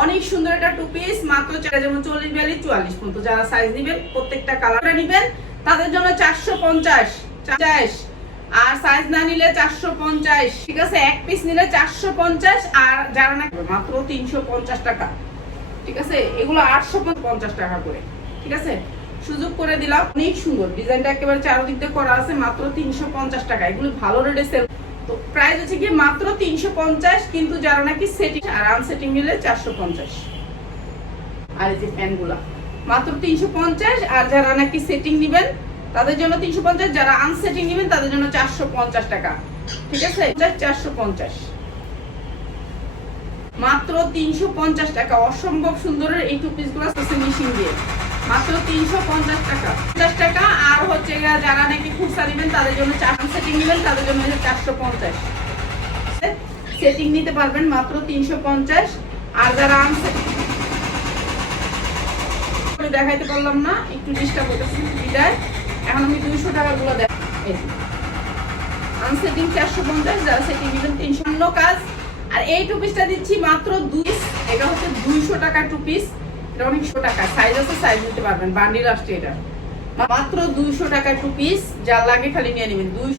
অনেক সুন্দর একটা টু পিস মাত্র যেমন চল্লিশ, বিয়াল্লিশ, চুয়াল্লিশ পর্যন্ত যারা সাইজ নিবেন, প্রত্যেকটা কালার নিবেন, তাদের জন্য চারশো পঞ্চাশ পঞ্চাশ। আর সাইজ না নিলে চারশো পঞ্চাশ। ঠিক আছে, এক পিস নিলে চারশো পঞ্চাশ, আর যারা না মাত্র তিনশো পঞ্চাশ টাকা। ঠিক আছে, এগুলো আটশো পঞ্চাশ টাকা করে। ঠিক আছে, সুযোগ করে দিলাম। অনেক সুন্দর, ডিজাইনটা একেবারে চারদিক দিয়ে করা আছে, মাত্র তিনশো পঞ্চাশ টাকা। এগুলো ভালো রেটে সেল তো প্রাইস হচ্ছে কি মাত্র তিনশো পঞ্চাশ, কিন্তু যারা নাকি সেটিং আর আনসেটিং নিলে চারশো পঞ্চাশ। আর এই যে প্যানগুলা মাত্র তিনশো পঞ্চাশ, আর যারা নাকি সেটিং নিবেন, তাদের জন্য তিনশো পঞ্চাশ, যারা আনসেটিং নিবেন, তাদের জন্য চারশো পঞ্চাশ টাকা। ঠিক আছে? চারশো পঞ্চাশ। মাত্র তিনশো পঞ্চাশ টাকা, অসম্ভব সুন্দরের এই টু পিসগুলো মেশিন দিয়ে। মাত্র তিনশো পঞ্চাশ টাকা। পঞ্চাশ টাকা, আর হচ্ছে যারা নাকি খুচরা নেবেন তাদের জন্য চার সেটিং নেবেন তাদের জন্য চারশো পঞ্চাশ। সেটিং নিতে পারবেন মাত্র তিনশো পঞ্চাশ, আর যারা দেখাইতে পারলাম না, একটু ডিস্টার্ব হতেছে বিদায়। এখন আমি দুইশো টাকা গুলো দেখ আনসেটিং চারশো পঞ্চাশ, যারা সেটিং নেবেন তিনশো। কাজ, আর এই টু পিসটা দিচ্ছি মাত্র দুই এটা হচ্ছে দুইশো টাকা টু পিস এটা অনেকশো টাকা। সাইজ আছে সাইজ নিতে পারবেন। বান্ডিল আসছে এটা। মাত্র দুইশো টাকা টু পিস যা লাগে খালি নিয়ে নেবেন। দুইশো